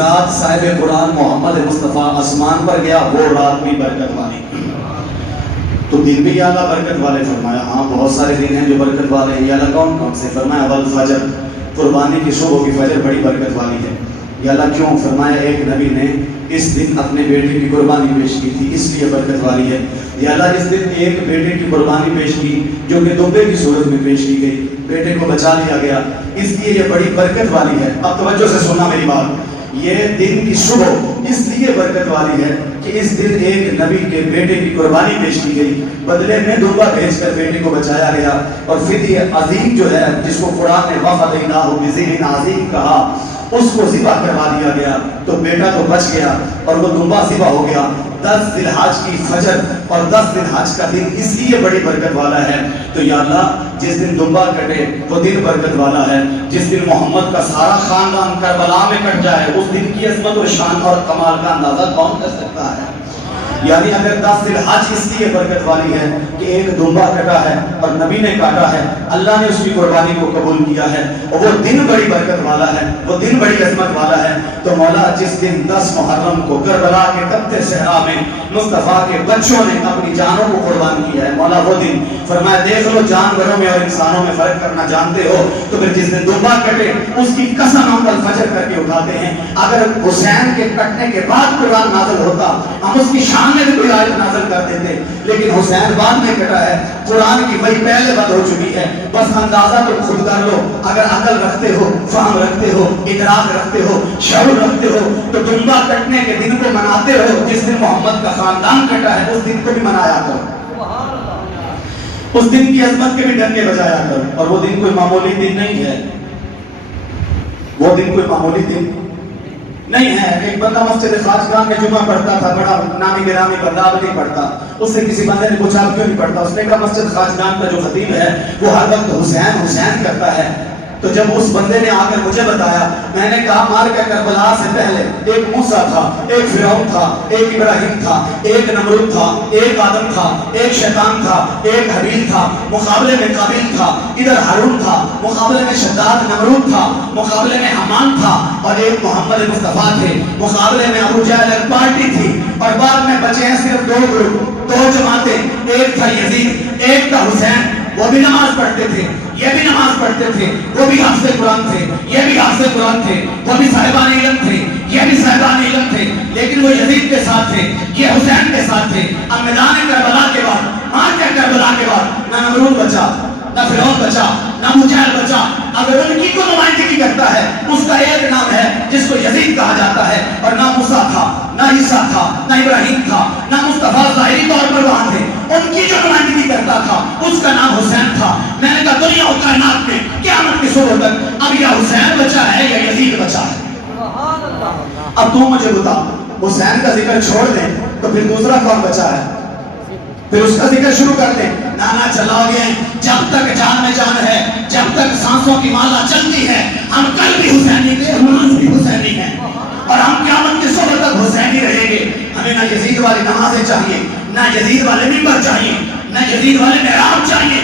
رات صاحب قرآن محمد مصطفیٰ آسمان پر گیا، وہ رات بھی برکت والی. تو دن بھی یا اللہ برکت والے. فرمایا ہاں بہت سارے دن ہیں جو برکت والے ہیں. یا اللہ کون کون سے؟ فرمایا اول فجر، قربانی کی صبح کی فجر بڑی برکت والی ہے. یا اللہ کیوں؟ فرمایا ایک نبی نے اس دن اپنے بیٹے کی قربانی پیش کی تھی، اس لیے برکت والی ہے. یا اللہ اس دن ایک بیٹے کی قربانی پیش کی جو کہ دوبے کی صورت میں پیش کی گئی، بیٹے کو بچا لیا گیا، اس لیے یہ بڑی برکت والی ہے. اب توجہ سے سننا میری بات. یہ دن کی صبح اس لیے برکت والی ہے کہ اس دن ایک نبی کے بیٹے کی قربانی پیش کی گئی، بدلے میں دوبا بھیج کر بیٹے کو بچایا گیا. اور فدیہ عظیم جو ہے جس کو قرآن نے وَفَدَيْنَاهُ بِذِبْحٍ عَظِيمٍ کہا، اس کو ذبح کروا دیا گیا. تو بیٹا تو بچ گیا اور وہ دمبا ذبح ہو گیا. 10 ذی الحج کی فجر اور 10 ذی الحج کا دن اس لیے بڑی برکت والا ہے. تو یا اللہ جس دن دمبا کٹے وہ دن برکت والا ہے. جس دن محمد کا سارا خاندان کربلا میں کٹ جائے، اس دن کی عظمت و شان اور کمال کا اندازہ کون کر سکتا ہے؟ یعنی اگر 10 ذی الحج اس لیے برکت والی ہے کہ ایک دمبا کٹا ہے اور نبی نے کاٹا ہے، اللہ نے اس کی قربانی کو قبول کیا ہے، اور وہ دن بڑی برکت والا ہے، وہ دن بڑی عظمت والا ہے. تو مولا جس دن 10 محرم کو کربلا کے تپتے صحرا میں مصطفیٰ کے بچوں نے اپنی جانوں کو قربان کیا ہے، مولا وہ دن فرمایا دیکھ لو جانوروں میں اور انسانوں میں فرق کرنا جانتے ہو تو پھر جس دن دمبا کٹے اس کی قسم ہم کل فجر کر کے اٹھاتے ہیں. اگر حسین کے کٹنے کے بعد قرآن نازل ہوتا ہم اس کی شان میں بھی کوئی آیت نازل کر دیتے، لیکن حسین بعد میں کٹا ہے، قرآن کی وہی پہلے بند ہو چکی ہے. بس اندازہ تو خود کر لو. اگر عقل رکھتے ہو، فہم رکھتے ہو، ادراک رکھتے ہو، شعور رکھتے ہو تو دمبا کٹنے کے دن کو مناتے ہو جس دن محمد کا خاندان کٹا ہے، اس دن کو بھی منایا کرو، اس دن کی عظمت کے بھی ڈنکے بجایا کرو. اور وہ دن کوئی معمولی دن نہیں ہے، وہ دن کوئی معمولی دن نہیں ہے. ایک بندہ مسجد خواجگاہ میں جمعہ پڑھتا تھا، بڑا نامی گرامی بندہ، اب نہیں پڑھتا. اس سے کسی بندے نے پوچھا کیوں نہیں پڑھتا؟ اس نے کہا مسجد خواجگاہ کا جو خطیب ہے وہ ہر وقت حسین حسین کرتا ہے. تو جب اس بندے نے آ کر مجھے بتایا، میں نے کہا مار کا کربلا سے پہلے ایک موسیٰ تھا، ایک فرعون تھا، ایک ابراہیم تھا، ایک نمرود تھا، ایک آدم تھا، ایک شیطان تھا، ایک حبیل تھا، مقابلے میں قابیل تھا، ادھر ہارون تھا، مقابلے میں شداد نمرود تھا، مقابلے میں حمان تھا، اور ایک محمد مصطفیٰ تھے، مقابلے میں ابو جہل ایک پارٹی تھی. اور بعد میں بچے ہیں صرف 2 گروپ، 2 جماعتیں. ایک تھا یزید، ایک تھا حسین. وہ بھی نماز پڑھتے تھے، یہ بھی نماز پڑھتے تھے، وہ بھی حافظ قرآن تھے، یہ بھی حافظ قرآن تھے، وہ بھی صاحبان علم تھے، یہ بھی صاحبان علم تھے. لیکن وہ یزید کے ساتھ تھے، یہ حسین کے ساتھ تھے. اب میدان کربلا کے بعد، مار کے کربلا کے بعد نہ نمرود بچا، نہ فرعون بچا، نہ ابو جہل بچا. اگر ان کی کو نمائندگی کرتا ہے اس کا ایک نام ہے جس کو یزید کہا جاتا ہے. اور نہ موسیٰ تھا، نہ عیسیٰ تھا، نہ ابراہیم تھا، نہ مصطفیٰ ظاہری طور پر وہاں تھے. ان کی جو نمائندگی کرتا تھا اس کا نام حسین تھا. میں نے کہا دنیا و کائنات میں قیامت کی صبح تک اب یا حسین بچا ہے یا یزید بچا ہے. اب تو مجھے بتا، حسین کا ذکر چھوڑ دیں تو پھر دوسرا کون بچا ہے؟ پھر اس کا ذکر شروع کر دیں. نانا چلاؤ گے جب تک جان میں جان ہے، جب تک سانسوں کی مالا چلتی ہے، ہم کل بھی حسینی تھے، ہم آج بھی حسینی ہیں، اور ہم قیامت کی صبح تک حسینی رہیں گے. ہمیں نہ یزید والی نمازیں چاہیے، نہ یزید والے منبر چاہیے، نہ یزید والے محراب چاہیے،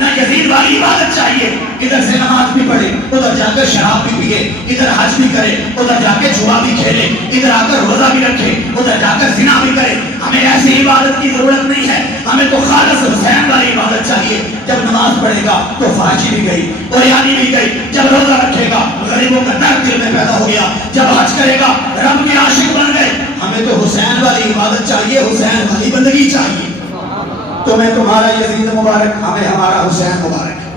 نہ یزید والی عبادت چاہیے. ادھر سے نماز بھی پڑھے، ادھر جا کر شراب بھی پیے، ادھر حج بھی کرے، ادھر جا کے جوا بھی کھیلے، ادھر آ کر روزہ بھی رکھے، ادھر جا کر زنا بھی کرے. ہمیں ایسی عبادت کی ضرورت نہیں ہے. ہمیں تو خالص حسین والی عبادت چاہیے. جب نماز پڑھے گا تو فحاشی بھی گئی، اوریانی بھی گئی. جب روزہ رکھے گا غریبوں کا درد دل میں پیدا ہو گیا. جب حج کرے گا رب کے عاشق بن گئے. ہمیں تو حسین والی عبادت چاہیے، حسین والی بندگی چاہیے. تمہیں تمہارا یزید مبارک، ہمیں ہمارا حسین مبارک.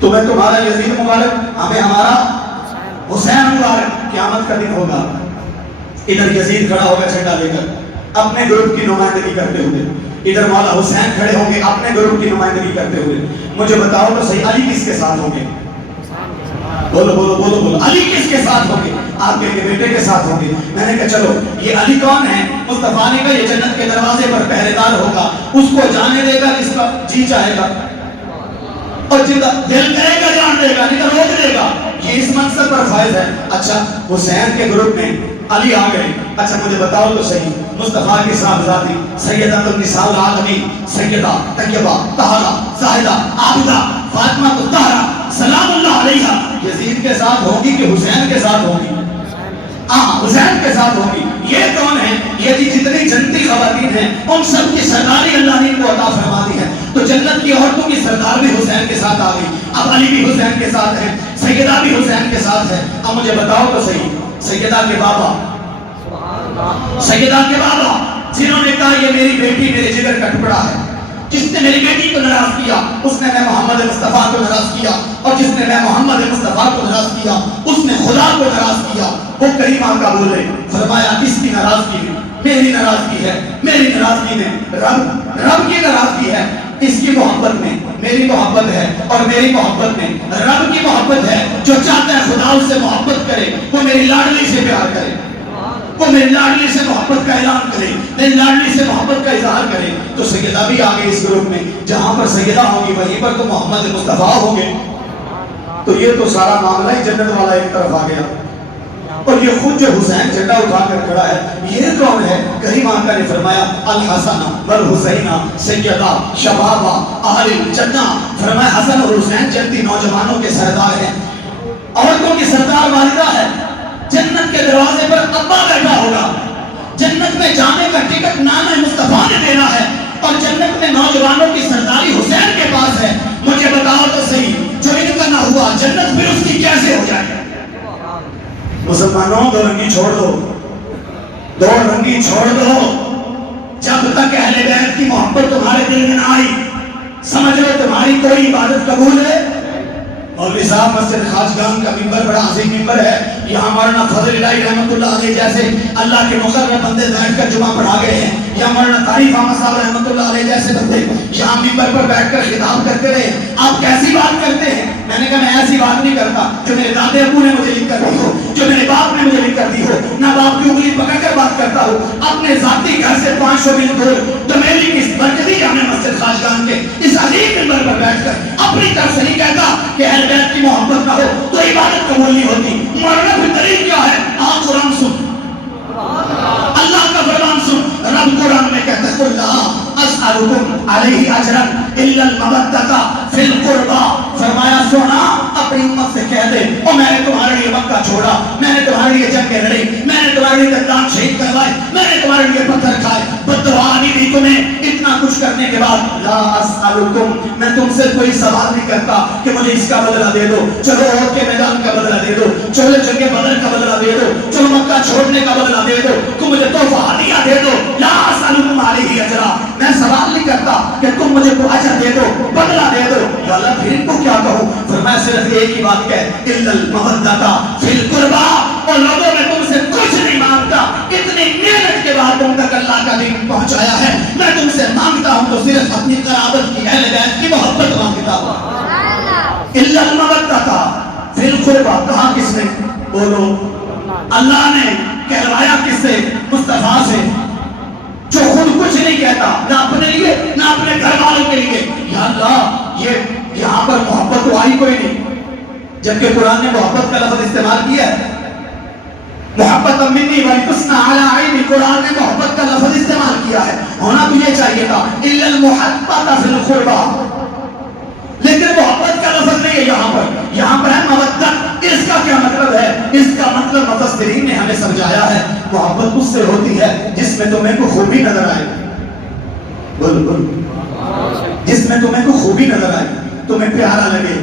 تمہیں تمہارا یزید مبارک، ہمیں ہمارا حسین مبارک. قیامت کا دن ہوگا، ادھر یزید کھڑا ہوگا جھنڈا لے کر اپنے گروپ کی نمائندگی کرتے ہوئے، ادھر مولا حسین کھڑے ہوں گے اپنے گروپ کی نمائندگی کرتے ہوئے. مجھے بتاؤ تو صحیح، علی کس کے ساتھ ہوں گے؟ بولو بولو بولو بولو. علی کس کے ساتھ ہوں گے؟ آپ کے بیٹے کے ساتھ ہوں گے. میں نے کہا چلو یہ علی کون ہے؟ مصطفیٰ نے کہا یہ جنت کے دروازے پر پہرے دار ہوگا، اس کو جانے دے گا جس کا جی چاہے گا، اور جنہ دل کرے گا جان دے گا، نہیں تو روک دے گا. یہ اس منصب پر فائز ہے. اچھا حسین کے گروپ میں علی آ گئے. اچھا مجھے بتاؤ تو صحیح، مصطفیٰ کی صاحبزادی سیدہ النساء العالمین سیدہ طیبہ طاہرہ زاہدہ عابدہ فاطمہ الطاہرہ سلام اللہ علیہا یزید کے ساتھ ہوگی کہ حسین کے ساتھ ہوگی؟ حسین کے ساتھ ہوگی. یہ کون ہے؟ یہ جتنی جنتی خواتین ہیں ان سب کی سرداری اللہ نے ان کو عطا فرما دی ہے. تو جنت کی عورتوں کی سردار بھی حسین کے ساتھ آ گئی. اب علی بھی حسین کے ساتھ ہے, سیدہ بھی حسین کے ساتھ ہے. اب مجھے بتاؤ تو صحیح, سیدہ کے بابا جنہوں نے کہا یہ میری بیٹی میرے جگر کا ٹکڑا ہے, جس نے میری بیٹی کو ناراض کیا اس نے میں محمد مصطفیٰ کو ناراض کیا, اور جس نے میں محمد مصطفیٰ کو ناراض کیا اس نے خدا کو ناراض کیا. وہ کریم آقا بولے, فرمایا کس کی ناراضگی؟ میری ناراضگی ہے. میری ناراضگی میں رب کی ناراضگی ہے. اس کی محبت میں میری محبت ہے, اور میری محبت میں رب کی محبت ہے. جو چاہتا ہے خدا اس سے محبت کرے, وہ میری لاڈلی سے پیار کرے, وہ میری لاڈلی سے محبت کا اعلان کرے, میری لاڈلی سے محبت کا اظہار کرے. تو سیدہ بھی آگے اس گروپ میں, جہاں پر سیدہ ہوگی وہیں پر تو محمد مصطفیٰ ہوں گے. تو یہ تو سارا معاملہ ہی جنت والا ایک طرف آ گیا. اور یہ خود جو حسین جھنڈا اٹھا کر کھڑا ہے, یہ کون ہے؟ کریم آقا نے فرمایا الحسن والحسین سیدہ شباب اہل الجنہ. فرمایا حسن اور حسین جنتی نوجوانوں کے سردار ہیں, عورتوں کی سردار والدہ ہے. جنت کے دروازے پر ابا بیٹھا ہوگا. جنت میں جانے کا ٹکٹ نانا مصطفیٰ نے دینا ہے, اور جنت میں نوجوانوں کی سرداری حسین کے پاس ہے. مجھے بتاؤ تو صحیح, جو ان کا نہ ہوا جنت پھر اس کی کیسے ہو جائے؟ مسلمانوں دو رنگی چھوڑ دو, دو رنگی چھوڑ دو. جب تک اہل بیت کی محبت تمہارے دل میں نہ آئی, سمجھ لو تمہاری کوئی عبادت قبول ہے. مولوی صاحب مسجد خاجگان کا ممبر بڑا عظیم ممبر ہے. یہاں مولانا فضل الہی رحمۃ اللہ علیہ جیسے اللہ کے مقرر بندے بیٹھ کر جمعہ پڑھا گئے ہیں, یا مولانا طارق احمد صاحب رحمۃ اللہ علیہ جیسے بندے یہاں ممبر پر بیٹھ کر خطاب کرتے رہے. آپ کیسی بات کرتے ہیں؟ میں نے کہا میں ایسی بات نہیں کرتا جو میرے دادے ابو نے مجھے لکھ کر دی ہو, جو میرے باپ نے مجھے لکھ کر دی ہو. نہ باپ کی انگلی پکڑ کر بات کرتا ہوں, اپنے ذاتی گھر سے 500 میل دور دمیلی کی برکتی جامع مسجد خاجگان کے اس عظیم ممبر پر بیٹھ کر اپنی طرف سے نہیں کہتا کہ اہل بیت کی محبت نہ ہو تو عبادت قبول نہیں ہوتی. مرنا پھر دلیل کیا ہے؟ آپ قرآن سن, اللہ کا فرمان سن. رب قرآن میں کہتا ہے اللہ اسألکم علیہ اجرا الا المودۃ فی القربى. فرمایا سونا اپنی امت سے کہہ دے, اور میں نے تمہارے لیے مکہ چھوڑا, میں نے تمہارے لیے جنگیں لڑی, میں نے تمہارے لیے دندان شہید کروائے, میں نے تمہارے لیے پتھر کھائے, بددعا نہیں دی تمہیں. اتنا کچھ کرنے کے بعد لا اسألکم, میں تم سے کوئی سوال نہیں کرتا کہ مجھے اس کا بدلہ دے دو, چلو عہد کے میدان کا بدلہ دے دو, چلو جنگ بدر کا بدلہ دے دو, چلو مکہ چھوڑنے کا بدلہ دے دو, تم مجھے تحفہ ہدیہ دے دو. لا اسألکم علیہ اجرا, میں سوال نہیں کرتا کہ تم مجھے کو اجر دے دو, بدلہ دے دو. یا اللہ پھر ان کو کیا کہوں؟ فرمایا صرف ایک ہی بات کہہ الا المودۃ فی القربى, اور لوگوں میں تم سے کچھ نہیں مانگتا, اتنی محنت کے بعد تم تک اللہ کا دین پہنچایا ہے. میں تم سے مانگتا ہوں تو صرف اپنی قرابت کی, اہل بیت کی محبت مانگتا ہوں. الا المودۃ فی القربى کہا کس نے؟ بولو. اللہ نے کہلوایا کس سے؟ مصطفیٰ سے, جو خود کچھ نہیں کہتا, نہ اپنے لیے نہ اپنے گھر والوں کے لیے. یا اللہ یہ یہاں پر محبت تو آئی کوئی نہیں, جبکہ قرآن نے محبت کا لفظ استعمال کیا ہے. محبت منی ولتسنى علی عینی, قرآن نے محبت کا لفظ استعمال کیا ہے. ہونا تو یہ چاہیے تھا الا المحبۃ فی القربى, لیکن محبت کا لفظ نہیں ہے یہاں پر. یہاں پر ہے مودت. اس کا کیا مطلب ہے؟ اس کا مطلب مفسرین نے ہمیں سمجھایا ہے, محبت اس سے ہوتی ہے جس میں تمہیں کوئی خوبی نظر آئے. بول بول, جس میں تمہیں کوئی خوبی نظر آئے, تمہیں پیارا لگے,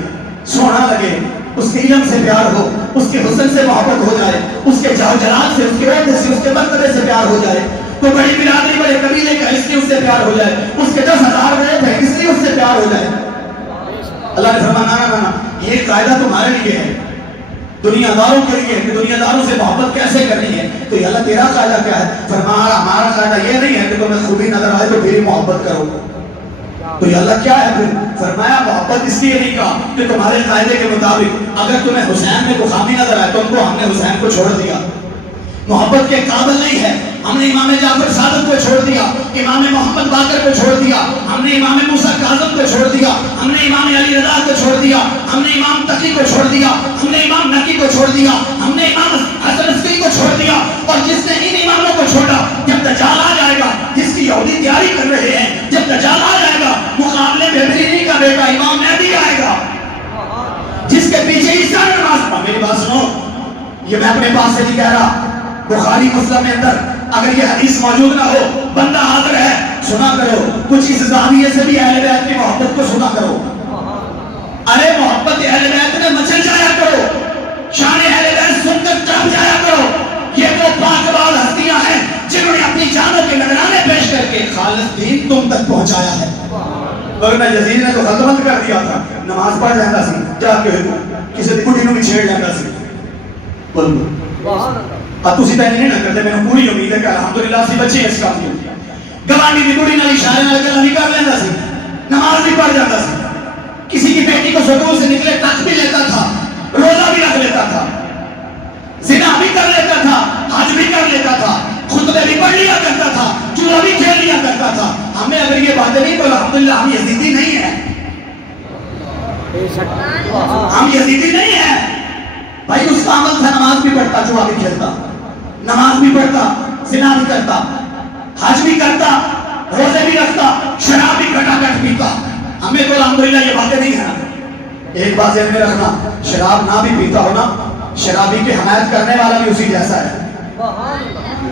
سونا لگے, اس کے علم سے پیار ہو, اس کے حسن سے محبت ہو جائے, اس کے جاہ جلال سے, اس کے عہدے سے, اس کے مرتبے سے پیار ہو جائے. کوئی بڑی برادری بڑے قبیلے کا اس لیے اس سے پیار ہو جائے, اس کے 10,000 بیت ہے اس لیے اس سے پیار ہو جائے. اللہ نے فرمایا نہ, یہ قاعدہ تمہارے لیے ہے, دنیا داروں کے لیے کہ دنیا داروں سے محبت کیسے کرنی ہے. تو یہ اللہ تیرا قاعدہ کیا ہے؟ فرمایا ہمارا قاعدہ یہ نہیں ہے کہ تمہیں خوبی نظر آئے تو پھر محبت کرو. تو یہ اللہ کیا ہے پھر؟ فرمایا محبت اس لیے نہیں کہا کہ تمہارے قاعدے کے مطابق اگر تمہیں حسین میں کوئی خامی نظر آئے تو ان کو ہم نے حسین کو چھوڑ دیا, محبت کے قابل نہیں ہے. ہم نے امام جعفر صادق کو چھوڑ دیا, امام محمد باقر کو چھوڑ دیا, ہم نے امام موسیٰ کاظم کو چھوڑ دیا, ہم نے امام علی رضا کو چھوڑ دیا, ہم نے امام تقی کو چھوڑ دیا, ہم نے امام نقی کو چھوڑ دیا, ہم نے امام حسن عسکری کو چھوڑ دیا. اور جس نے ان اماموں کو چھوڑا, جب دجال آ جائے گا, جس کی یہودی تیاری کر رہے ہیں, جب دجال آ جائے گا مقابلے میں بہترین کا بیٹا امام مہدی آئے گا, جس کے پیچھے عیسیٰ نماز. میری بات سنو, یہ میں اپنے پاس سے نہیں کہہ رہا, بخاری مسلم میں اندر اگر یہ حدیث موجود نہ ہو، بندہ حاضر ہے، سنا کرو، کچھ اس زاویے سے بھی اہل بیت کی محبت کو سنا کرو. ارے محبت اہل بیت میں مچل جایا کرو، شان اہل بیت سن کر ٹپ جایا کرو. یہ وہ پاک بال ہستیاں ہیں جنہوں نے اپنی جانوں کے نذرانے پیش کر کے خالص دین تم تک پہنچایا ہے. ورنہ یزید نے تو خط بند کر دیا تھا، نماز پڑھ لینا سی جا کے کسی دی بڑھی نو بھی چھیڑ لینا سی. اب تسی پہلے نہیں نہ کرتے، میں نے پوری امید ہے کہ الحمدللہ سی بچے اس کام کی گوانی دی بڑھی نال اشارے نال گلا نہیں کر لینا سی، نماز بھی پڑھ جاتا سی، کسی کی بیٹی کو سکول سے نکلے تک بھی لیتا تھا، روزہ بھی رکھ لیتا تھا، زنا بھی کر لیتا تھا، حج بھی کر لیتا تھا، خطبے بھی پڑھ لیا کرتا تھا، جوا بھی کھیل لیا کرتا تھا. ہمیں اگر یہ باتیں نہیں تو الحمدللہ ہم یزیدی نہیں ہیں، ہم یزیدی نہیں ہیں. بھائی اس کا عمل تھا نماز بھی پڑھتا، جوا بھی کھیلتا، نماز بھی پڑھتا، زنا بھی کرتا، حج بھی کرتا، روزے بھی رکھتا، شراب بھی کٹا کٹ پیتا. ہمیں تو الحمدللہ یہ باتیں نہیں ہیں. ایک بات ذہن میں رکھنا، شراب نہ بھی پیتا ہونا، شرابی کی حمایت کرنے والا بھی اسی جیسا ہے.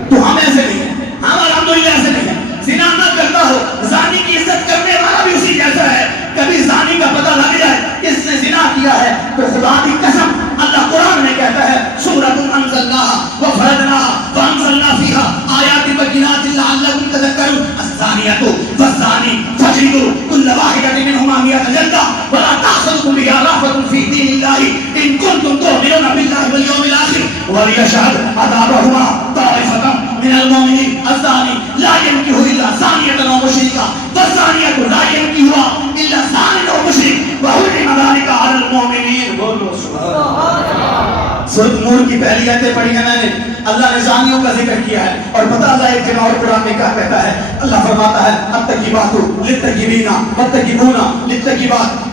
تو ہم ایسے نہیں ہیں، ہم الحمدللہ ایسے نہیں ہیں. زنا نہ کرتا ہو، زانی کی عزت کرنے والا بھی اسی جیسا ہے. کبھی زانی کا پتہ لگ جائے اس نے زنا کیا ہے تو خدا کی قسم اللہ قرآن میں کہتا ہے سورۃ انزلناها وفرضناها وانزلنا فيها آیات بینات لعلکم تذکرون الزانیۃ والزانی فاجلدوا كل واحدة منهما 100 جلدة ولا تأخذكم بها رأفة في دين الله إن كنتم تؤمنون بالله واليوم الآخر وليشهد عذابهما طائفة من المؤمنين الزاني لا ينكح إلا زانية أو مشركة والزانية لا ينكحها إلا زان أو مشرك وحرم ذلك على المؤمنين. بولو سبحان اللہ. سورۃ نور کی پہلی آیتیں پڑھی ہیں میں نے، اللہ نے زانیوں کا ذکر کیا ہے. اور پتہ اللہ ایک جگہ اور قرآن میں کیا کہتا ہے، اللہ فرماتا ہے الطیبات للطیبین والطیبون للطیبات.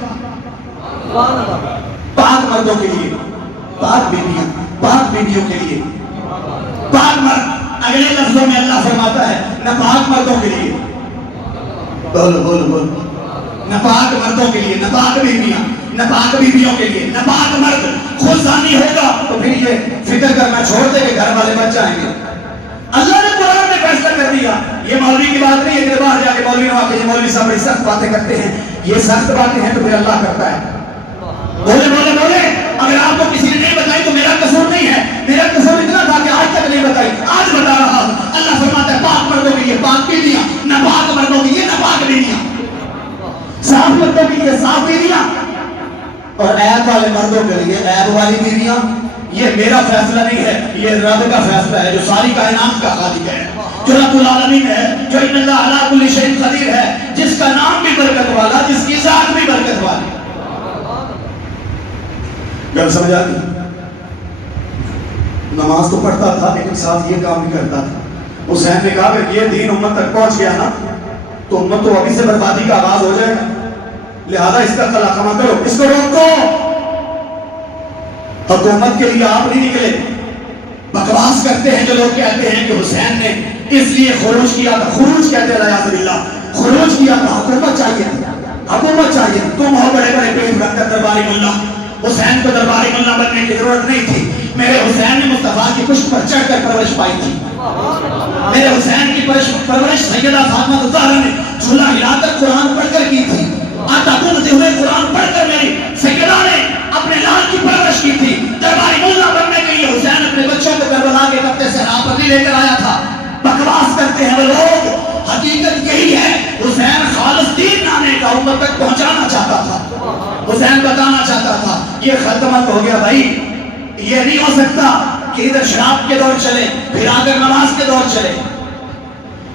پاک مردوں کے لیے، پاک بیویاں، پاک بیویوں کے لیے، پاک مرد. اگلے لفظوں میں اللہ فرماتا ہے نہ پاک مردوں کے لیے، بولو بولو بولو، نہ پاک مردوں کے لیے، نہ پاک بیویاں، نہ پاک بیویوں کے لیے، نہ پاک مرد. خود زانی ہوگا تو پھر یہ فکر کرنا چھوڑ دے کہ گھر والے بچ جائیں گے. اللہ نے قرآن میں فیصلہ کر دیا. یہ مولوی کی بات نہیں ہے کہ باہر جا کے مولوی نوا کے مولوی صاحب بڑی سخت باتیں کرتے ہیں. یہ سخت باتیں ہیں تو پھر اللہ کرتا ہے. بولے بولے بولے. اگر آپ کو کسی نے نہیں بتائی تو میرا قصور نہیں ہے. میرا قصور اتنا تھا کہ آج تک نہیں بتائی، آج بتا رہا ہوں. اللہ فرماتا ہے پاک مردوں کے لیے پاک بیویاں، نہ پاک مردوں کے لیے نہ پاک بیویاں. صاف مردوں کے لیے صاف بیویاں اور عیب والے مردوں کے لیے عیب والی بیویاں. یہ میرا فیصلہ نہیں ہے، یہ رب کا فیصلہ ہے جو ساری کائنات کا خالق ہے، جو رب العالمین ہے، جو ان اللہ علی کل شیء قدیر ہے، جس کا نام بھی برکت والا، جس کی ذات بھی برکت والی. گل سمجھ آتی؟ نماز تو پڑھتا تھا لیکن ساتھ یہ کام بھی کرتا تھا. حسین نے کہا کہ یہ دین امت تک پہنچ گیا نا تو امت تو ابھی سے بربادی کا آغاز ہو جائے گا، لہذا اس کا خلاصہ مت کرو، اس کو روکو. حکومت کے لیے آپ نہیں نکلے. بکواس کرتے ہیں جو لوگ کہتے ہیں کہ حسین نے اس لیے خروج کیا تھا. خروج کہتے ہیں لا باللہ، خروج کیا تھا. حکومت چاہیے تھی، حکومت چاہیے. تم ہو بڑے بڑے پیٹ رکھ کر درباری ملا. حسین کو درباری ملا بننے کی ضرورت نہیں تھی. میرے حسین نے مصطفیٰ کی پشت پر چڑھ کر پرورش پائی تھی. میرے حسین کی پرورش سیدہ فاطمہ الزہرا نے جھولا ہلا کر قرآن پڑھ کر کی تھی. آتا گونتے ہوئے قرآن پڑھ کر میری سیدہ نے اپنے لال کی پرورش کی تھی. درباری ملا بننے کے لیے حسین اپنے بچوں کو کربلا کے تختے صحرا پر نہیں لے کر آیا تھا. بکواس کرتے ہیں وہ لوگ. حقیقت یہی ہے، حسین خالص دین لانے کا امت تک پہنچانا چاہتا تھا. حسین بتانا چاہتا تھا یہ ختمت ہو گیا بھائی. یہ نہیں ہو سکتا کہ ادھر شراب کے دور چلے پھر آ کر نماز کے دور چلے،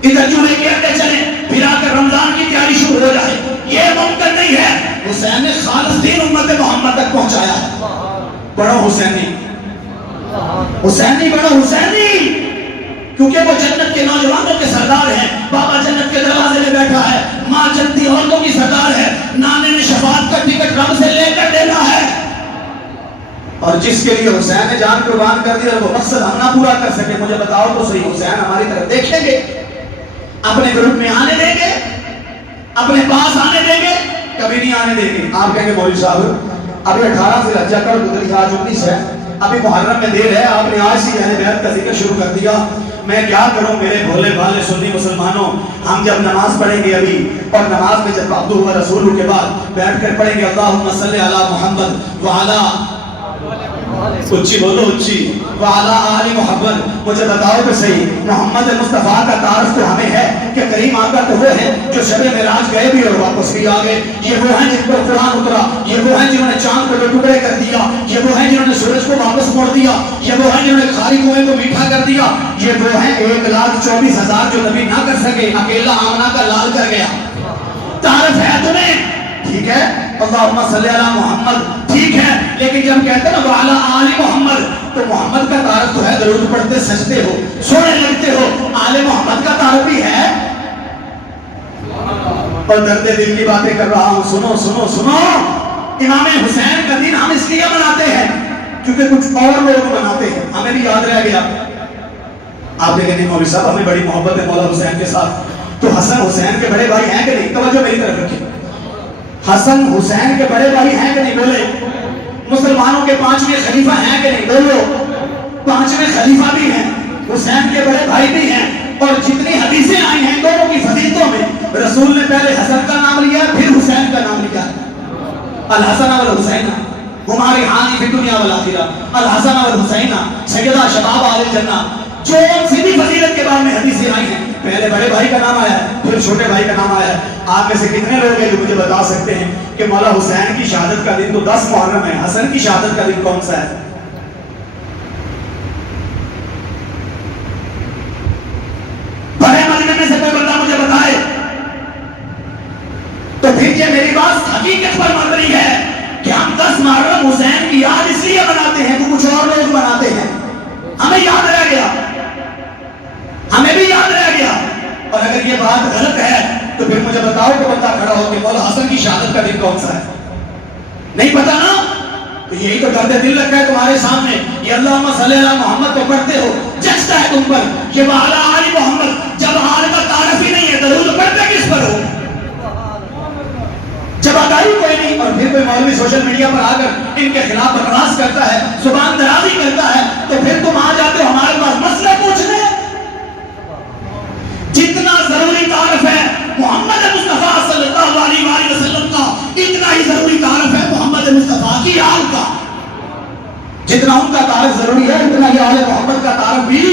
ادھر جمعے کے اڈے چلے پھر آ کر رمضان کی تیاری شروع ہو جائے. یہ ممکن نہیں ہے. حسین نے خالص دین امت محمد تک پہنچایا ہے. بڑھو حسینی، حسینی بڑھو حسینی، کیونکہ وہ جنت کے نوجوانوں کے سردار ہیں. بابا جنت کے دروازے میں بیٹھا ہے، ماں جنتی عورتوں کی سردار ہے. نانے نے شفاعت کا ٹکٹ رب سے لے کر دینا ہے. اور جس کے لیے حسین نے جان قربان کر دی اور وہ مقصد ہم نہ پورا کر سکے، مجھے بتاؤ تو صحیح، حسین ہماری طرف دیکھیں گے، اپنے گروپ میں آنے دیں گے، اپنے پاس آنے دیں گے؟ کبھی نہیں آنے دیں گے. آپ کہیں گے مولوی صاحب ابھی 18 سے لجا کر گزری، آج 19 ہے، ابھی محرم میں دیر ہے، آپ نے آج سے اہل بیت کا ذکر شروع کر دیا. میں کیا کروں میرے بھولے بھالے سنی مسلمانوں، ہم جب نماز پڑھیں گے ابھی، اور نماز میں جب عبدہ و رسولہ کے بعد بیٹھ کر پڑھیں گے اللہم صلی علی محمد وعلی، اچھی بولو اچھی، وعلی آل محمد. مجھے بتاؤ تو صحیح، محمد مصطفیٰ کا تعارف تو ہمیں ہے کہ کریم آقا تو وہ ہے جو شب معراج گئے بھی اور واپس بھی آ گئے. یہ وہ ہیں جن پر قرآن اترا، یہ وہ ہیں جنہوں نے چاند کو دو ٹکڑے کر دیا، یہ وہ ہیں جنہوں نے سورج کو واپس موڑ دیا، یہ وہ ہیں جنہوں نے کھاری کنویں کو میٹھا کر دیا، یہ وہ ہیں 1,24,000 جو نبی نہ کر سکے، اکیلا آمنہ کا لال کر گیا. تعارف ہے تمہیں؟ ٹھیک ہے، اللہم صلی علی محمد ٹھیک ہے، لیکن جب کہتے ہیں نا وعلی آل محمد، تو محمد کا تعارف تو ہے، درود پڑھتے سجدے ہو، سونے لگتے ہو. آل محمد کا تعارف بھی ہے. اور درد دل کی باتیں کر رہا ہوں، سنو سنو سنو. امام حسین کا دن ہم اس لیے مناتے ہیں کیونکہ کچھ اور لوگ مناتے ہیں، ہمیں بھی یاد رہ گیا. آپ دیکھیں نہیں مولوی صاحب، ہمیں بڑی محبت ہے مولا حسین کے ساتھ، تو حسن حسین کے بڑے بھائی ہیں کہ نہیں؟ توجہ میری طرف رکھیں. حسن حسین کے بڑے بھائی ہیں کہ نہیں؟ بولے. مسلمانوں کے 5ویں خلیفہ ہیں کہ نہیں؟ بولو. 5ویں خلیفہ بھی ہیں، حسین کے بڑے بھائی بھی ہیں، اور جتنی حدیثیں آئی ہیں دونوں کی فضیلتوں میں، رسول نے پہلے حسن کا نام لیا پھر حسین کا نام لیا. الحسن والحسین ہماری حانی فی دنیا والآخرہ، الحسن والحسین سیدہ شباب اہل الجنہ. جو سی بھی فضیلت کے بارے میں حدیثیں آئی ہیں، پہلے بڑے بھائی کا نام آیا ہے پھر چھوٹے بھائی کا نام آیا ہے. آپ میں سے کتنے لوگ ہیں جو مجھے بتا سکتے ہیں کہ مولا حسین کی شہادت کا دن تو 10 محرم ہے، حسن کی شہادت کا دن کون سا ہے؟ بڑے مجمع میں سے کوئی بندہ مجھے بتائے. تو پھر یہ میری بات حقیقت پر مبنی ہے کہ ہم 10 محرم حسین کی یاد اس لیے مناتے ہیں کہ کچھ اور لوگ مناتے ہیں. ہمیں یاد رہ گیا، ہمیں بھی یاد رہ گیا. اور اگر یہ بات غلط ہے تو پھر مجھے بتاؤ کہ بندہ کھڑا ہو کہ مولا حسن کی شہادت کا دن کون سا ہے؟ نہیں پتا نا؟ تو یہی تو درد دل رکھا ہے تمہارے سامنے. یہ اللہم صلی علی محمد تو پڑھتے ہو، جچتا ہے تم پر. یہ وعلی آل محمد، جب آل کا تعارف ہی نہیں ہے درود پڑھتے کس پر ہو؟ جب ادائی کوئی نہیں، اور پھر کوئی مولوی سوشل میڈیا پر آ کر ان کے خلاف بکواس کرتا ہے، زبان درازی کرتا ہے، تو پھر تم آ جاتے ہو ہمارے پاس مسئلہ پوچھنے. جتنا ضروری تعارف ہے محمد مصطفیٰ صلی اللہ علیہ وآلہ وسلم کا، اتنا ہی ضروری تعارف ہے محمد مصطفیٰ کی آل کا. جتنا ان کا تعارف ضروری ہے اتنا ہی آل محمد کا تعارف بھی.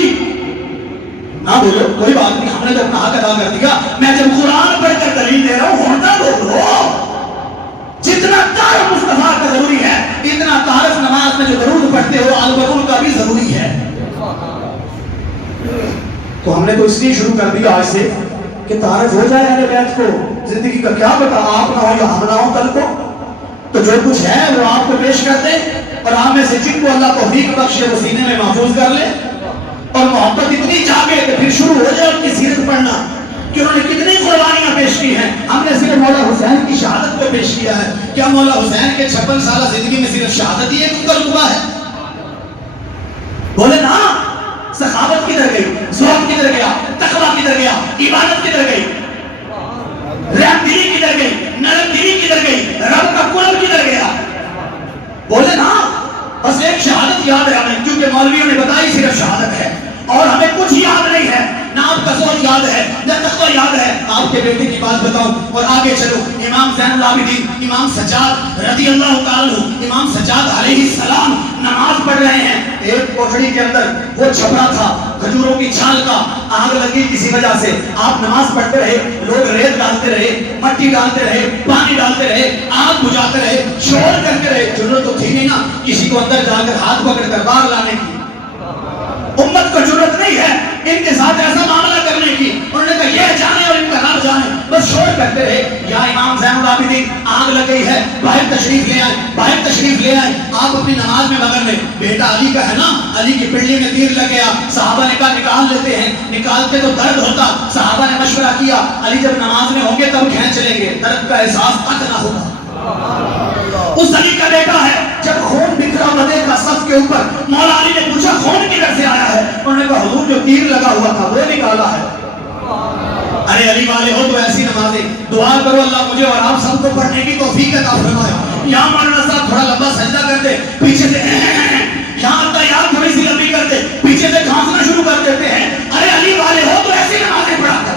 نہ بولو کوئی بات نہیں، ہم نے تو اپنا حق ادا کر دیا. میں جب قرآن پڑھ کر دلیل دے رہا ہوں ہوتا بولو. جتنا تعارف مصطفیٰ کا ضروری ہے اتنا تعارف نماز میں جو درود پڑھتے ہو آل برون کا بھی ضروری ہے. تو ہم نے تو اس لیے شروع کر دیا آج سے کہ تعارف ہو جائے اہل بیت کو. زندگی کا کیا پتا آپ نہ ہو یا ہم نہ ہو کل کو، تو جو کچھ ہے وہ آپ کو پیش کر دیں، اور آپ میں سے جن کو اللہ توفیق بخشے وہ سینے میں محفوظ کر لے، اور محبت اتنی جاگے کہ پھر شروع ہو جائے ان کی سیرت پڑھنا کہ انہوں نے کتنی قربانیاں پیش کی ہیں. ہم نے صرف مولا حسین کی شہادت کو پیش کیا ہے. کیا مولا حسین کے 56 سالہ زندگی میں صرف شہادت ہی ایک ان کا رتبہ ہے؟ بولے نا. سخاوت کدھر گئی؟ زہد کدھر گیا؟ تقویٰ کدھر گیا؟ عبادت کدھر گئی؟ رحم دلی کدھر گئی؟ نرم دلی کدھر گئی؟ رب کا قرب کدھر گیا؟ بولے نا. بس ایک شہادت یاد ہے ہمیں، کیونکہ مولویوں نے بتائی صرف شہادت ہے، اور ہمیں کچھ یاد نہیں ہے. نہ آپ کا زہد یاد ہے، نہ تقویٰ یاد ہے. آپ کے بیٹے کی بات بتاؤں اور آگے چلو. امام زین العابدین امام سجاد رضی اللہ تعالیٰ عنہ، امام سجاد علیہ السلام نماز پڑھ رہے ہیں. ایک کوٹڑی کے اندر وہ چھپرا تھا کھجوروں کی چھال کا، آگ لگی کسی وجہ سے. آپ نماز پڑھتے رہے، لوگ ریت ڈالتے رہے، مٹی ڈالتے رہے، پانی ڈالتے رہے، آگ بجھاتے رہے، شور کرتے رہے. ضرورت تو تھی نہیں نا کسی کو اندر جا کر ہاتھ پکڑ کر باہر لانے کی. امت کو ضرورت نہیں ہے ان کے ساتھ ایسا معاملہ کرنے کی. انہوں نے کہا یہ جانے اور ان کا نام جانے، بس شور کرتے رہے. یا امام زین العابدین آگ لگ گئی ہے، باہر تشریف لے آئے، باہر تشریف لے آئے. آپ اپنی نماز میں مگن رہے. بیٹا علی کا ہے نا، علی کی پنڈلی میں تیر لگ گیا. صحابہ نے کہا نکال لیتے ہیں. نکالتے تو درد ہوتا. صحابہ نے مشورہ کیا علی جب نماز میں ہوں گے تب کھینچ لیں گے، درد کا احساس تک نہ ہوگا. اس علی کا بیٹا ہے. جب خون بکھرا ہوا دیکھا صف کے اوپر، مولا علی نے پوچھا خون کدھر سے آیا ہے؟ انہوں نے کہا حضور جو تیر لگا ہوا تھا وہ نکالا ہے. ارے علی والے ہو تو ایسی نمازیں دعا کرو اللہ مجھے اور آپ سب کو پڑھنے کی توفیق عطا فرمائے. یا مولانا صاحب تھوڑا لمبا سجدہ کرتے، پیچھے سے یہاں تیار تھوڑی سی لمبی کرتے پیچھے سے کھانسنا شروع کر دیتے ہیں. ارے علی والے ہو تو ایسی نمازیں پڑھا کر.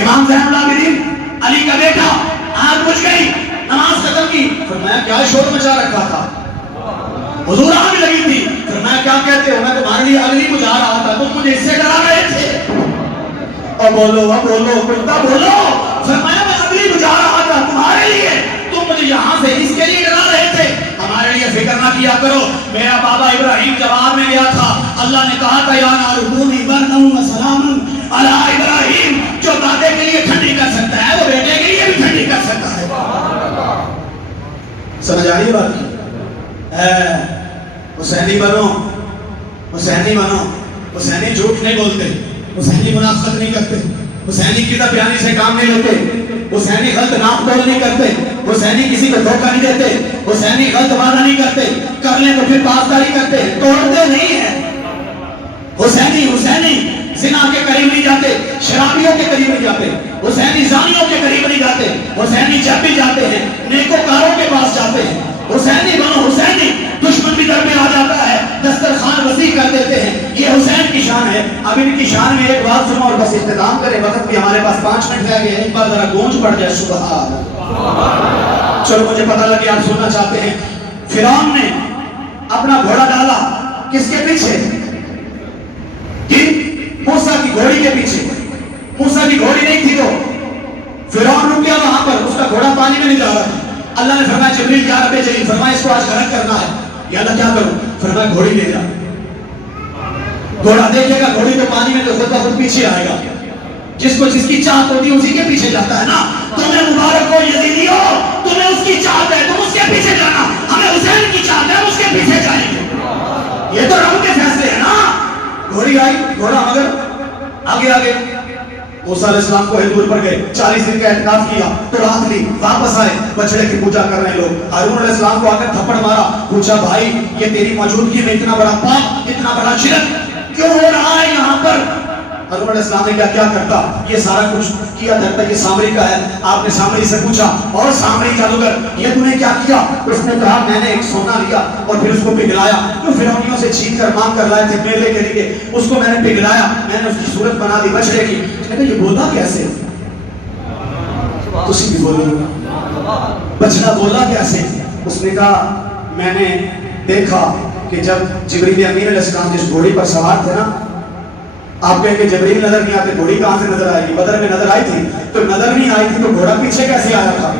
امام زین العابدین علی کا بیٹا آنکھ بجھ گئی, نماز ختم کی, فرمایا کیا شور مچا رکھا تھا, حضور آگ لگی تھی. فرمایا کیا کہتے ہو, میں تمہارے لیے اگلی بجھا رہا تھا, تم مجھے اس سے ڈرا رہے تھے. اور بولو کتا بولو. فرمایا میں اگلی بجھا رہا تھا تمہارے لیے, تم مجھے یہاں سے اس کے لیے ڈرا رہے تھے. ہمارے لیے فکر نہ کیا کرو. میرا بابا ابراہیم جواب میں گیا تھا, اللہ نے کہا تھا یا نار کونی بردا و سلاما علی ابراہیم. جو دادے کے لیے ٹھنڈی کر سکتا ہے وہ بیٹے کے لیے بھی ٹھنڈی کر سکتا ہے. سمجھ آ رہی ہے بات؟ حسینی بنو, حسینی بنو. حسینی جھوٹ نہیں بولتے, حسینی منافقت نہیں کرتے, حسینی کتاب بیانی سے کام نہیں لیتے, حسینی غلط ناپ تول نہیں کرتے, حسینی کسی کو دھوکہ نہیں دیتے, حسینی غلط وعدہ نہیں کرتے, کر لیں تو پھر پاسداری کرتے, توڑتے نہیں ہیں. حسینی زنا کے قریب نہیں جاتے, شرابیوں کے قریب نہیں جاتے, حسینی زانیوں کے قریب نہیں جاتے. حسینی جب بھی جاتے ہیں نیکوکاروں کے پاس جاتے ہیں. حسینی بنو. حسینی دشمن بھی در میں آ جاتا ہے, دسترخوان وسیع کر دیتے ہیں. یہ حسین کی شان ہے. اب ان کی شان میں ایک بات سنو اور بس اختتام کریں, وقت بھی ہمارے پاس 5 منٹ رہ گئے. ایک بار ذرا گونج پڑ جائے سبحان اللہ. چلو مجھے پتہ لگے آپ سننا چاہتے ہیں. فرعون نے اپنا گھوڑا ڈالا کس کے پیچھے؟ موسیٰ کی گھوڑی کے پیچھے. موسیٰ کی گھوڑی نہیں تھی تو فرعون رک گیا وہاں پر, اس کا گھوڑا پانی میں نہیں جا رہا تھا. اللہ نے فرمایا جبریل یا رب جلیل, فرمایا اس کو آج غرق کرنا ہے. یا اللہ کیا کروں؟ فرمایا گھوڑی لے جا. گھوڑا دیکھے گا گھوڑی تو پانی میں تو خود بخود پیچھے آئے گا. جس کی چاہت ہوتی ہے اسی کے پیچھے جاتا ہے نا. تمہیں مبارک ہو یزیدیو, تمہیں اس کی چاہت ہے تم اس کے پیچھے جانا, ہمیں حسین کی چاہت ہے ہم اس کے پیچھے جائیں گے. یہ تو رب کے فیصلے ہیں نا. گھوڑی آئی, گھوڑا مگر آگے. موسیٰ علیہ السلام کو دور پر گئے, 40 دن کا اعتکاف کیا تو رات لی, واپس آئے, بچڑے کی پوجا کر رہے لوگ. ہارون علیہ السلام کو آ کر تھپڑ مارا, پوچھا بھائی یہ تیری موجودگی میں اتنا بڑا پاپ, اتنا بڑا شرک کیوں ہو رہا ہے یہاں پر؟ ہارون علیہ السلام نے کیا کرتا, یہ سارا کچھ کیا کرتا, یہ سامری کا ہے. آپ نے سامری سے پوچھا, اور سامری جادوگر یہ تم نے کیا کیا؟ اس نے کہا میں نے ایک سونا لیا اور پھر اس کو پگھلایا, جو فرعونیوں سے چھین کر مانگ کر لائے تھے میلے کے لیے, اس کو میں نے پگھلایا, میں نے اس کی صورت بنا دی بچڑے کی. اس نے کہا یہ بولا کیسے؟ تسی بھی بولو, بچڑا بولا کیسے؟ اس نے کہا میں نے دیکھا کہ جب جبریل امین علیہ السلام جس گھوڑی پر سوار تھے نا, آپ کہیں کہ جبریل نظر نہیں آتے, گھوڑی کہاں سے نظر آئے گی؟ بدر میں نظر آئی تھی تو نظر نہیں آئی تھی تو گھوڑا پیچھے کیسے آیا تھا؟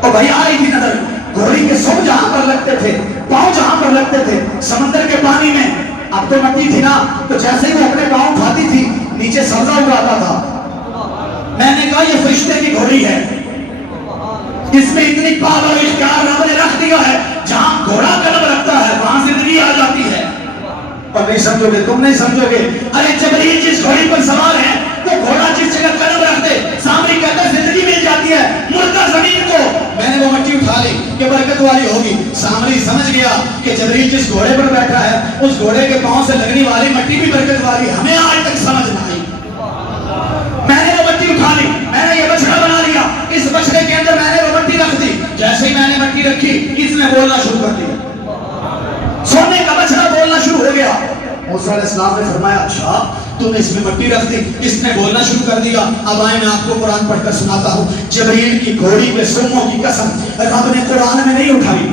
اور بھائی آئی تھی نظر. گھوڑی کے سر جہاں پر لگتے تھے, پاؤں جہاں پر لگتے تھے, سمندر کے پانی میں, اب تو مٹی تھی نا, تو جیسے ہی وہ اپنے پاؤں اٹھاتی تھی نیچے سبزہ اگاتا تھا. میں نے کہا یہ فرشتے کی گھوڑی ہے, اس میں اتنی پاور و اختیار رب نے رکھ دیا ہے, جہاں گھوڑا قلم رکھتا ہے وہاں زندگی آ جاتی ہے. اور نہیں سمجھو گے, تم نہیں سمجھو گے. ارے جبریل جس گھوڑی پر سوار ہے وہ گھوڑا جس جگہ قدم رکھ دے سامنے کہتا ہے زندگی مل جاتی ہے. مردہ زمین کو میں نے وہ مٹی اٹھا لی کہ برکت والی ہوگی. سامنے سمجھ گیا کہ جبریل جس گھوڑے پر بیٹھا ہے اس گھوڑے کے پاؤں سے لگنے والی مٹی بھی برکت والی. ہمیں آج تک سمجھ نہ آئی. میں نے وہ مٹی اٹھا لی, میں نے یہ بچڑا بنا لیا, اس بچڑے کے اندر میں نے وہ مٹی رکھ دی. جیسے ہی میں نے مٹی رکھی اس نے بولنا شروع کر دیا, سونے کا بچڑا بولنا شروع ہو گیا. موسیٰ علیہ السلام نے فرمایا اچھا تم نے اس میں مٹی رکھ دی, اس نے بولنا شروع کر دیا. اب آئے میں آپ کو قرآن پڑھ کر سناتا ہوں. جبریل کی گھوڑی پہ سموں کی قسم رب نے قرآن میں نہیں اٹھائی.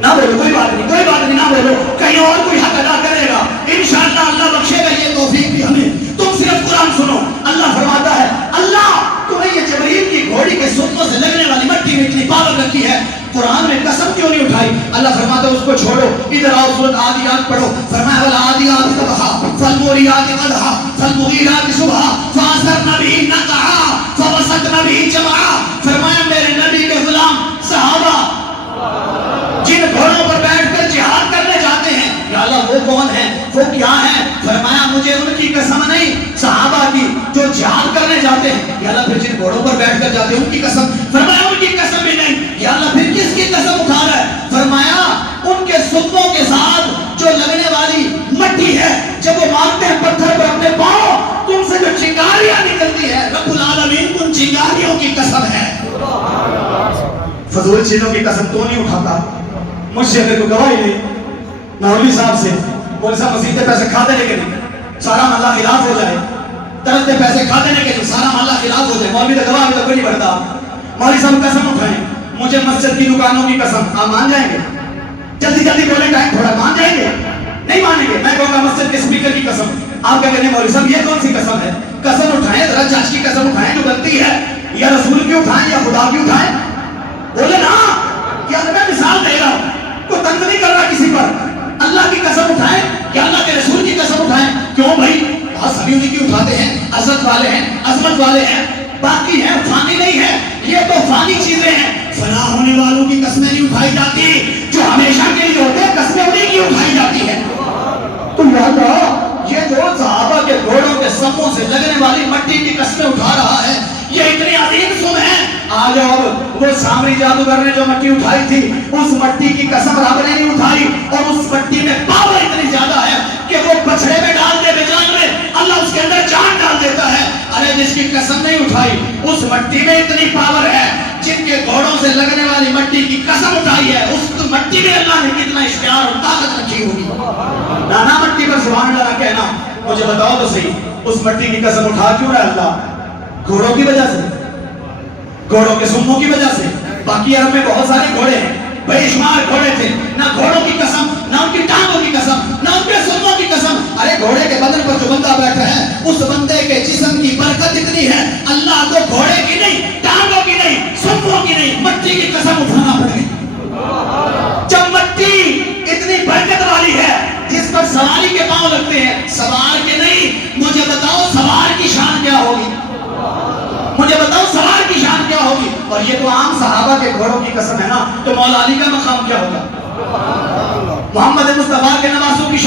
نہ بولو, کوئی بات نہیں, نہ بولو, کہیں اور کوئی حق ادا کرے گا انشاءاللہ اللہ بخشے گا. یہ توفیق بھی ہمیں, تم صرف قرآن سنو. اللہ فرماتا ہے اللہ تمہیں یہ جبریل کی گھوڑی کے سنوں سے لگنے والی مٹی میں اتنی پاور رکھی ہے, قرآن میں قسم کیوں نہیں اٹھائی؟ اللہ فرماتا ہے اس کو چھوڑو, ادھر آؤ سورۃ عادیات پڑھو. فرمایا والعادیات ضبحا فالموریات قدحا فالمغیرات صبحا فاثرن به نقعا فوسطن به جمعا. فرمایا میرے نبی کے غلام صحابہ جن گھوڑوں پر بیٹھ کر جہاد کرنے جاتے ہیں, یا اللہ وہ کون ہیں, وہ کیا ہیں؟ فرمایا مجھے ان کی قسم نہیں, صحابہ کی جو جہاد کرنے جاتے ہیں. یا اللہ پھر جن گھوڑوں پر بیٹھ کر جاتے ہیں ان کی قسم. فرمایا ان کی قسم بھی نہیں. یا اللہ پھر کس کی قسم اٹھا رہا ہے؟ فرمایا ان کے سنوں کے ساتھ جو لگنے والی مٹی ہے, جب وہ مارتے ہیں پتھر پر اپنے پاؤں تو ان سے جو چنگاریاں نکلتی ہے, رب العالمین ان چنگاریوں کی قسم ہے. فضول چیزوں کی قسم تو نہیں اٹھاتا. مجھ سے میرے کو گواہی لی مولوی صاحب سے، مولوی صاحب مسجد پیسے کھا دینے کے لیے سارا محلہ خلاف ہو جائے، طرف سے پیسے کھا دینے کے لیے سارا محلہ خلاف ہو جائے، مولوی تو گواہ تو کوئی نہیں بڑھتا، مولوی صاحب قسم اٹھائیں مجھے مسجد کی دکانوں کی قسم، آپ مان جائیں گے؟ جلدی جلدی بولیں، ٹائم تھوڑا، مان جائیں گے؟ نہیں مانیں گے؟ میں کہوں گا مسجد کے اسپیکر کی قسم، آپ کیا کہتے ہیں مولوی صاحب یہ کون سی قسم ہے؟ قسم اٹھائیں، ذرا چاچ کی قسم اٹھائیں جو بنتی ہے، یا رسول کی اٹھائیں یا خدا کی اٹھائیں، بولے نا، یا میں مثال دے رہا ہوں، کوئی تنگ نہیں کر رہا کسی پر، اللہ کی قسم اٹھائیں یا اللہ کے رسول کی قسم اٹھائیں، کیوں بھائی؟ بہت سبھی انہیں کی اٹھاتے ہیں، عزت والے ہیں، عظمت والے ہیں، باقی ہیں فانی نہیں ہے، یہ تو فانی چیزیں ہیں، فنا ہونے والوں کی قسمیں نہیں اٹھائی جاتی، جو ہمیشہ کے لیے ہوتے ہیں قسمیں انہیں کی اٹھائی جاتی ہیں۔ تو یا اللہ یہ جو صحابہ کے گھوڑوں کے سموں سے لگنے والی مٹی کی قسمیں اٹھا رہا ہے یہ اتنی عظیم سن ہے، آج اب وہ سامری جادوگر نے جو مٹی اٹھائی تھی اس مٹی کی قسم رب نے نہیں اٹھائی، اور اس مٹی میں پاور اتنی زیادہ ہے کہ وہ بچڑے میں ڈال دے بجان میں اللہ اس کے اندر جان ڈال دیتا ہے۔ ارے جس کی قسم نہیں اٹھائی اس مٹی میں اتنی پاور ہے، جن کے گھوڑوں سے لگنے والی مٹی کی قسم اٹھائی ہے اس مٹی میں اللہ نے کتنا اختیار اور طاقت رکھی ہوگی۔ نانا مٹی پر سبحان اللہ کہنا، مجھے بتاؤ تو صحیح اس مٹی کی قسم اٹھا کیوں رہا اللہ؟ گھوڑوں کی وجہ سے، گھوڑوں کے سموں کی وجہ سے۔ باقی عرب میں بہت سارے گھوڑے ہیں، بے شمار گھوڑے تھے، نہ گھوڑوں کی قسم، نہ ان کی ٹانگوں کی قسم، نہ ان کے سموں کی قسم۔ ارے گھوڑے کے بدن پر جو بندہ بیٹھا ہے اس بندے کے جسم کی برکت اتنی ہے، اللہ کو گھوڑے کی نہیں، ٹانگوں کی نہیں، سموں کی نہیں، مٹی کی قسم اٹھانا پڑے۔ جب مٹی اتنی برکت والی ہے جس پر سواری کے پاؤں لگتے ہیں، سوار کے نہیں، مجھے بتاؤ سوار کی شان کیا ہوگی؟ مجھے بتاؤ سوار کی شان کیا ہوگی؟ اور یہ تو عام صحابہ کے گھوڑوں کی قسم ہے نا، تو مولا علی کا مقام کیا ہوگا؟ محمد مصطفیٰ کے نواسوں کی